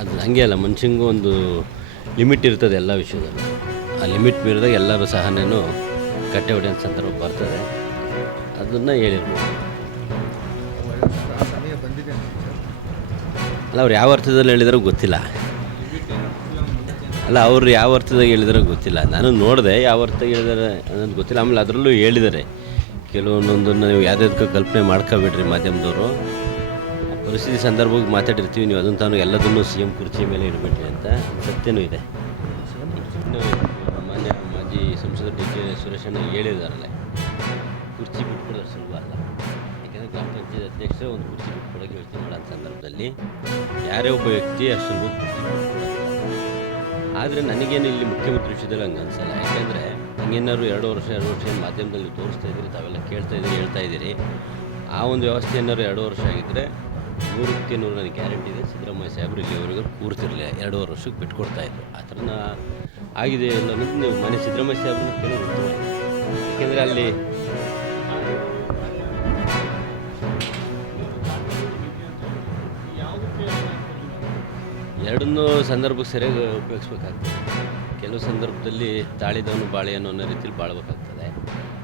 ಅದು ಹಂಗೆ ಅಲ್ಲ, ಮನುಷ್ಯಂಗೂ ಒಂದು ಲಿಮಿಟ್ ಇರ್ತದೆ ಎಲ್ಲ ವಿಷಯದಲ್ಲೂ. ಆ ಲಿಮಿಟ್ ಮೀರಿದಾಗ ಎಲ್ಲರೂ ಸಹನೇನು ಕಟ್ಟೆ ಹೊಡೆಯೋ ಸಂದರ್ಭ ಬರ್ತದೆ. ಅದನ್ನು ಹೇಳಿರ್ಬೋದು. ಸಮಯ ಬಂದಿದೆ ಅಲ್ಲ, ಅವ್ರು ಯಾವ ಅರ್ಥದಲ್ಲಿ ಹೇಳಿದಾರೋ ಗೊತ್ತಿಲ್ಲ. ಅಲ್ಲ, ಅವ್ರು ಯಾವ ಅರ್ಥದಾಗ ಹೇಳಿದಾರೋ ಗೊತ್ತಿಲ್ಲ. ನಾನು ನೋಡಿದೆ, ಯಾವ ಅರ್ಥದಾಗ ಹೇಳಿದಾರೆ ಅನ್ನೋದು ಗೊತ್ತಿಲ್ಲ. ಆಮೇಲೆ ಅದರಲ್ಲೂ ಹೇಳಿದ್ದಾರೆ ಕೆಲವೊಂದೊಂದನ್ನು ನೀವು ಯಾವುದಕ್ಕೂ ಕಲ್ಪನೆ ಮಾಡ್ಕೊಬೇಡ್ರಿ ಮಾಧ್ಯಮದವರು. ಪರಿಸ್ಥಿತಿ ಸಂದರ್ಭಕ್ಕೆ ಮಾತಾಡಿರ್ತೀವಿ, ನೀವು ಅದನ್ನು ತಾನು ಎಲ್ಲದನ್ನು ಸಿ ಎಂ ಕುರ್ಚಿ ಮೇಲೆ ಇಡಬೇಡ್ರಿ ಅಂತ ಸತ್ಯನೂ ಇದೆ. ಮಾಜಿ ಸಂಸದ ಡಿ ಕೆ ಸುರೇಶಣ್ಣ ಹೇಳಿದಾರಲ್ಲ, ಕುರ್ಚಿ ಬಿಟ್ಕೊಡೋದು ಸುಲಭ ಅಲ್ಲ. ಯಾಕೆಂದರೆ ಗ್ರಾಮ ಪಂಚಾಯತ್ ಅಧ್ಯಕ್ಷ ಒಂದು ಕುರ್ಚಿ ಬಿಟ್ಕೊಡೋಕೆ ಯೋಚನೆ ಮಾಡೋ ಸಂದರ್ಭದಲ್ಲಿ ಯಾರೇ ಒಬ್ಬ ವ್ಯಕ್ತಿ ಅಷ್ಟು ಸುಲಭ ಕುರ್ಚಿ ಬಿಟ್ಕೊಡೋದಿಲ್ಲ. ಆದರೆ ನನಗೇನು ಇಲ್ಲಿ ಮುಖ್ಯಮಂತ್ರಿ ವಿಷಯದಲ್ಲಿ ಹಂಗೆ ಅನಿಸಲ್ಲ. ಯಾಕೆಂದರೆ ಹಂಗೇನಾದ್ರು 2 ವರ್ಷ ಮಾಧ್ಯಮದಲ್ಲಿ ತೋರಿಸ್ತಾ ಇದ್ದೀರಿ, ತಾವೆಲ್ಲ ಕೇಳ್ತಾ ಇದ್ದೀರಿ, ಹೇಳ್ತಾ ಇದ್ದೀರಿ. ಆ ಒಂದು ವ್ಯವಸ್ಥೆ ಏನಾದ್ರು 2 ವರ್ಷ ಆಗಿದ್ದರೆ 100ಕ್ಕೆ 100 ನನಗೆ ಗ್ಯಾರಂಟಿ ಇದೆ, ಸಿದ್ದರಾಮಯ್ಯ ಸಾಹೇಬರು ಇಲ್ಲಿವರೆಗೂ ಕೂರ್ತಿರಲಿಲ್ಲ. 2 ವರ್ಷಕ್ಕೆ ಬಿಟ್ಕೊಡ್ತಾಯಿದ್ರು. ಆ ಥರನ ಆಗಿದೆ ಇಲ್ಲ ಅನ್ನೋದು ನೀವು ಮನೆ ಸಿದ್ದರಾಮಯ್ಯ ಸಾಹೇಬ್ರನ್ನ ಕೇಳೋದು ಉತ್ತಮವಾಗಿದೆ. ಯಾಕೆಂದರೆ ಅಲ್ಲಿ ಎರಡನ್ನೂ ಸಂದರ್ಭಕ್ಕೆ ಸರಿಯಾಗಿ ಉಪಯೋಗಿಸ್ಬೇಕಾಗ್ತದೆ. ಕೆಲವು ಸಂದರ್ಭದಲ್ಲಿ ತಾಳಿದವನು ಬಾಳೆಯನ್ನು ಅನ್ನೋ ರೀತಿಯಲ್ಲಿ ಬಾಳ್ಬೇಕಾಗ್ತದೆ.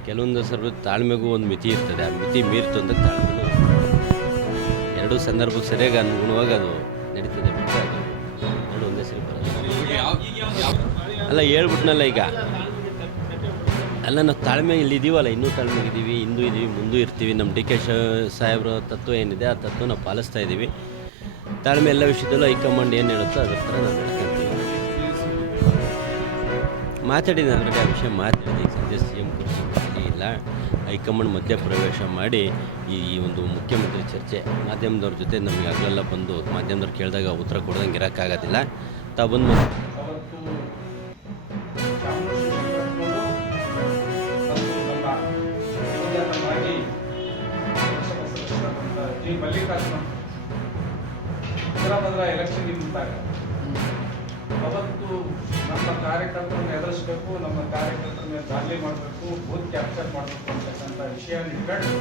ಕೆಲವೊಂದು ಸಂದರ್ಭ ತಾಳ್ಮೆಗೂ ಒಂದು ಮಿತಿ ಇರ್ತದೆ. ಆ ಮಿತಿ ಮೀರಿತು ಅಂದರೆ ತಾಳ್ಮೆನೂ ಎರಡೂ ಸಂದರ್ಭಕ್ಕೆ ಸರಿಯಾಗಿ ಅನುಗುಣವಾಗಿ ಅದು ನಡೀತದೆ. ಬಿಟ್ಟು ಅದು ಎರಡು ಒಂದೇ ಸರಿ ಬರೋದು. ಅಲ್ಲ, ಹೇಳ್ಬಿಟ್ನಲ್ಲ ಈಗ. ಅಲ್ಲ, ನಾವು ತಾಳ್ಮೆ ಇಲ್ಲಿದ್ದೀವಲ್ಲ, ಇನ್ನೂ ತಾಳ್ಮೆಗಿದ್ದೀವಿ, ಇಂದು ಇದ್ದೀವಿ, ಮುಂದೂ ಇರ್ತೀವಿ. ನಮ್ಮ ಡಿ ಕೆ ಸಾಹೇಬ್ರ ತತ್ವ ಏನಿದೆ ಆ ತತ್ವ ನಾವು ಪಾಲಿಸ್ತಾ ಇದ್ದೀವಿ. ತಾಳ್ಮೆ ಎಲ್ಲ ವಿಷಯದಲ್ಲೂ ಹೈಕಮಾಂಡ್ ಏನು ಹೇಳುತ್ತೋ ಅದ್ರ ಥರ ನಾವು ನಡ್ಕೊಂತೀವಿ. ಮಾತಾಡಿದ್ದೀನಿ ಆಲ್ರೆಡಿ, ಆ ವಿಷಯ ಮಾತಾಡಿದೆ. ಈಗ ಸದ್ಯ ಸಿ ಎಂ ಕುರ್ಚಿ ಖಾಲಿ ಇಲ್ಲ, ಹೈಕಮಾಂಡ್ ಮಧ್ಯಪ್ರವೇಶ ಮಾಡಿ ಈ ಒಂದು ಮುಖ್ಯಮಂತ್ರಿ ಚರ್ಚೆ ಮಾಧ್ಯಮದವ್ರ ಜೊತೆ ನಮಗೆ ಆಗಲೆಲ್ಲ ಬಂದು ಮಾಧ್ಯಮದವ್ರು ಕೇಳಿದಾಗ ಉತ್ತರ ಕೊಡ್ದಂಗೆ ಇರೋಕ್ಕಾಗೋದಿಲ್ಲ. ತಾವು ಬಂದು ಎಲೆಕ್ಷನ್ ನಿಂತಾಗ ಅವತ್ತು ನಮ್ಮ ಕಾರ್ಯಕರ್ತರನ್ನು ಎದುರಿಸಬೇಕು, ನಮ್ಮ ಕಾರ್ಯಕರ್ತರ ಮೇಲೆ ದಾಳಿ ಮಾಡಬೇಕು, ಬೂತ್ ಕ್ಯಾಪ್ಚರ್ ಮಾಡಬೇಕು ಅಂತಕ್ಕಂಥ ವಿಷಯ ಇಟ್ಕೊಂಡು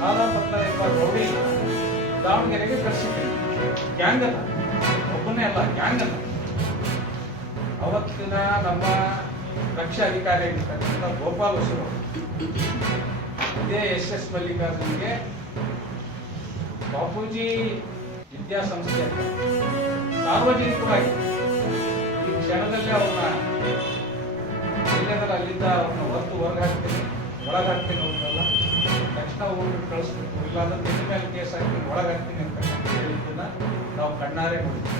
ಸಾದಾ ಪತ್ರ ಎಂಬ ರೌಡಿ ದಾವಣಗೆರೆಗೆ ಕರೆಸಿದ್ದೀನಿ. ಗ್ಯಾಂಗ್ ಅಲ್ಲ, ಒಬ್ಬನೇ ಅಲ್ಲ, ಗ್ಯಾಂಗ್ ಅಲ್ಲ. ಅವತ್ತಿನ ನಮ್ಮ ರಕ್ಷಾ ಅಧಿಕಾರಿ ಆಗಿರ್ತಕ್ಕಂಥ ಗೋಪಾಲ್ ಹೊಸರು ಇದೇ SS ಮಲ್ಲಿಕಾರ್ಜುನ್ಗೆ ಬಾಪೂಜಿ ವಿದ್ಯಾಸಂಸ್ಥೆ ಅಂತ ಸಾರ್ವಜನಿಕವಾಗಿ ಈ ಕ್ಷಣದಲ್ಲೇ ಅವ್ರನ್ನ ಎಲ್ಲೆದರ ಅಲ್ಲಿಂದ ಅವ್ರನ್ನ ಹೊರಗೆ ಹಾಕ್ತೀನಿ, ಒಳಗೆ ಹಾಕ್ತೀನಿ, ಅವ್ರನ್ನೆಲ್ಲ ತಕ್ಷಣ ಊರಿಗೆ ಕಳಿಸ್ಬೇಕು, ಇಲ್ಲಾಂದ್ರೆ ನಿನ್ನ ಮೇಲೆ ಕೇಸ್ ಹಾಕ್ತೀನಿ, ಒಳಗೆ ಹಾಕ್ತೀನಿ ಅಂತ ಹೇಳಿದ್ದನ್ನ ನಾವು ಕಣ್ಣಾರೆ ನೋಡಿದ್ವಿ.